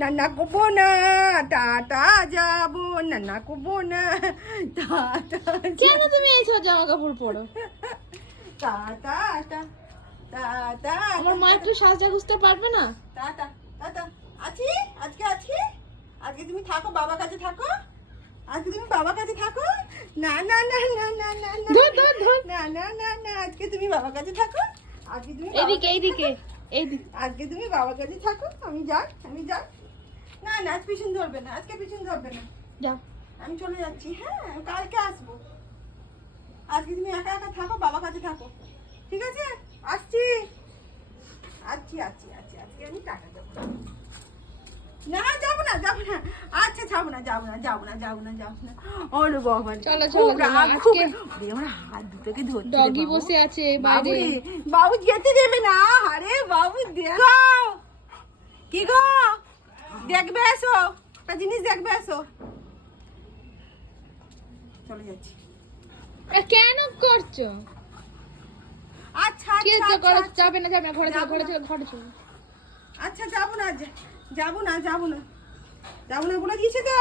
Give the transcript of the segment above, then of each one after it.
নানা করবো না, টাটা যাবো, নানা করবো না, টাটা কেন তুমি এইসব জামা কাপড় পরো? Tata tata. আমার মা একটু সাজা গুজতে পারবে না? Tata tata. আছি, আজকে আছি, আজকে তুমি থাকো, বাবার কাছে থাকো, আজকে তুমি বাবার কাছে থাকো। না না না না না না না ধর ধর ধর। না না না না, আজকে তুমি বাবার কাছে থাকো, আজকে তুমি এইদিকে এইদিকে এইদিকে। আজকে তুমি বাবার কাছে থাকো, আমি যাই, আমি যাই। না না, আজ পিছন ধরবে না, আজকে পিছন ধরবে না, যাও। আমি চলে যাচ্ছি। হ্যাঁ, কালকে আসবো। আজকে তুমি একা একা থাকো, বাবার কাছে থাকো, ঠিক আছে? আসছি আছি আছি আছি, আজকে আমি টাকা দেবো না, যাবো না, যাবো না। আচ্ছা, যাবো না, যাবো না, যাবো না, যাবো না, যাবো না। ওরে বাবা, চলো চলো চলো, আজকে আমার হাত দুটোকে ধরতে দে ডগি বাবু। বসে আছে বাবু বাইরে। রে, বাবু যেতে দেবে না। আরে বাবু দেখো, কি গো, দেখবে এসো, একটা জিনিস দেখবে এসো। চলে যাচ্ছি। কেন করছো? আচ্ছা কি আচ্ছা হচ্ছে করো? আচ্ছা, যাবে না যাবে না, ঘরে চলো যাবো ঘরে না। চলো ঘরে চলো। আচ্ছা, যাবো না, যাবো না, যাবো না, যাবো না বলে দিয়েছে তো।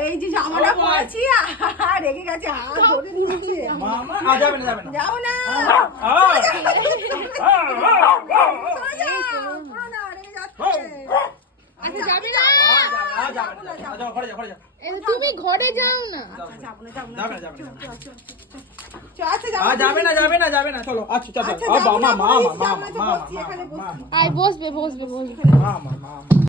এই যে জামাটা পরেছি, আর রেগে গেছে, হাত ধরে নিয়েছে। যাবে না, যাবে না। যাও না, আচ্ছা যাবে না। যাবে না, যাও, ঘরে যাও, ঘরে যাও। তুমি ঘরে যাও না। যাবো না, যাবো না, যাবে না, যাবে না। আচ্ছা, যাবে না, যাবে না, যাবে না, চলো। আচ্ছা, চলো। আচ্ছা, মা, যাবো মা, না মা, বলেছি, মা, আমরা তো মা, বসছি, এখানে মা, বসছি। মা, আয় বসবে বসবে বসবে। মা, মা, মা।